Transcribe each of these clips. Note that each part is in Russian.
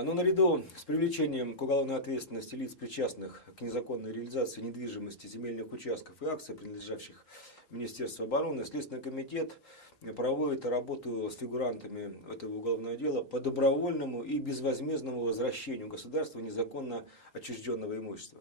Но наряду с привлечением к уголовной ответственности лиц, причастных к незаконной реализации недвижимости, земельных участков и акций, принадлежащих Министерству обороны, Следственный комитет проводит работу с фигурантами этого уголовного дела по добровольному и безвозмездному возвращению государству незаконно отчужденного имущества.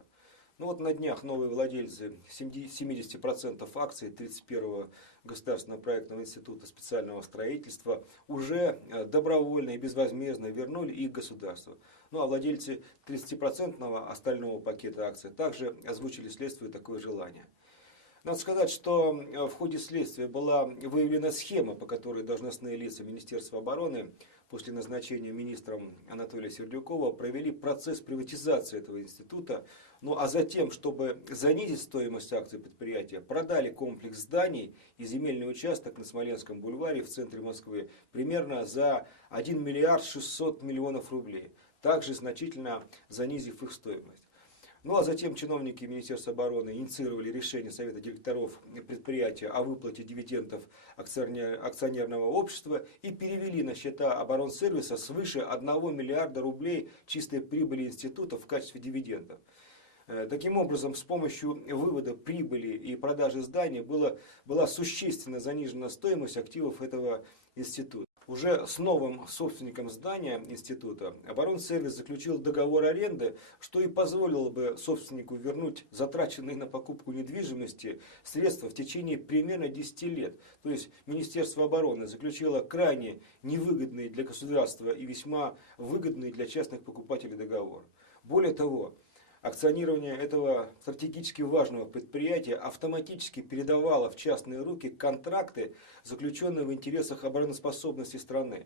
На днях новые владельцы 70% акций 31-го Государственного проектного института специального строительства уже добровольно и безвозмездно вернули их государству. А владельцы 30% остального пакета акций также озвучили следствию такое желание. Надо сказать, что в ходе следствия была выявлена схема, по которой должностные лица Министерства обороны после назначения министром Анатолия Сердюкова провели процесс приватизации этого института, а затем, чтобы занизить стоимость акций предприятия, продали комплекс зданий и земельный участок на Смоленском бульваре в центре Москвы примерно за 1 миллиард 600 миллионов рублей, также значительно занизив их стоимость. А затем чиновники Министерства обороны инициировали решение Совета директоров предприятия о выплате дивидендов акционерного общества и перевели на счета оборонсервиса свыше 1 миллиарда рублей чистой прибыли института в качестве дивидендов. Таким образом, с помощью вывода прибыли и продажи здания была существенно занижена стоимость активов этого института. Уже с новым собственником здания института оборонсервис заключил договор аренды, что и позволило бы собственнику вернуть затраченные на покупку недвижимости средства в течение примерно 10 лет. То есть Министерство обороны заключило крайне невыгодный для государства и весьма выгодный для частных покупателей договор. Более того, акционирование этого стратегически важного предприятия автоматически передавало в частные руки контракты, заключенные в интересах обороноспособности страны.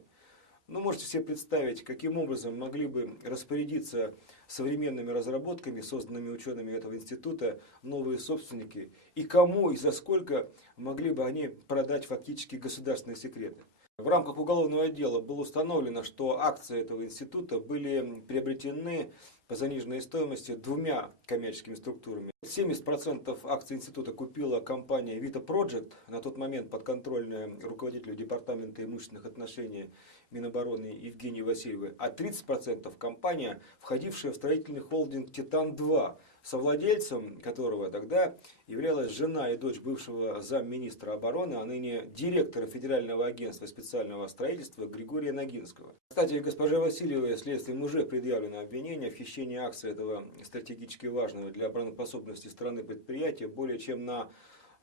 Можете себе представить, каким образом могли бы распорядиться современными разработками, созданными учеными этого института, новые собственники, и кому и за сколько могли бы они продать фактически государственные секреты. В рамках уголовного дела было установлено, что акции этого института были приобретены по заниженной стоимости двумя коммерческими структурами. 70% акций института купила компания Vita Project, на тот момент подконтрольная руководителю Департамента имущественных отношений Минобороны Евгении Васильевой, а 30% компания, входившая в строительный холдинг «Титан-2», совладельцем которого тогда являлась жена и дочь бывшего замминистра обороны, а ныне директора Федерального агентства специального строительства Григория Ногинского. Кстати, госпоже Васильевой следствием уже предъявлено обвинение в хищении акций этого стратегически важного для обороноспособности страны предприятия более чем на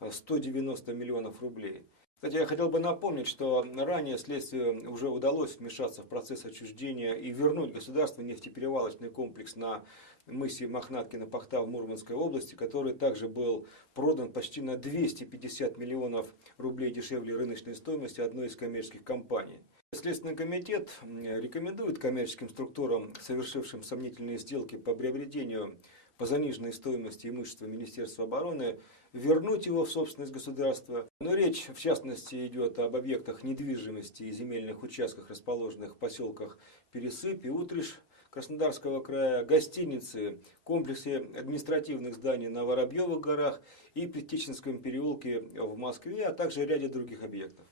190 миллионов рублей. Кстати, я хотел бы напомнить, что ранее следствию уже удалось вмешаться в процесс отчуждения и вернуть государству нефтеперевалочный комплекс на мысе Мохнаткина-Пахта в Мурманской области, который также был продан почти на 250 миллионов рублей дешевле рыночной стоимости одной из коммерческих компаний. Следственный комитет рекомендует коммерческим структурам, совершившим сомнительные сделки по приобретению по заниженной стоимости имущества Министерства обороны, вернуть его в собственность государства. Но речь, в частности, идет об объектах недвижимости и земельных участках, расположенных в поселках Пересыпь и Утриш Краснодарского края, гостиницы, комплексе административных зданий на Воробьевых горах и Притеченском переулке в Москве, а также ряде других объектов.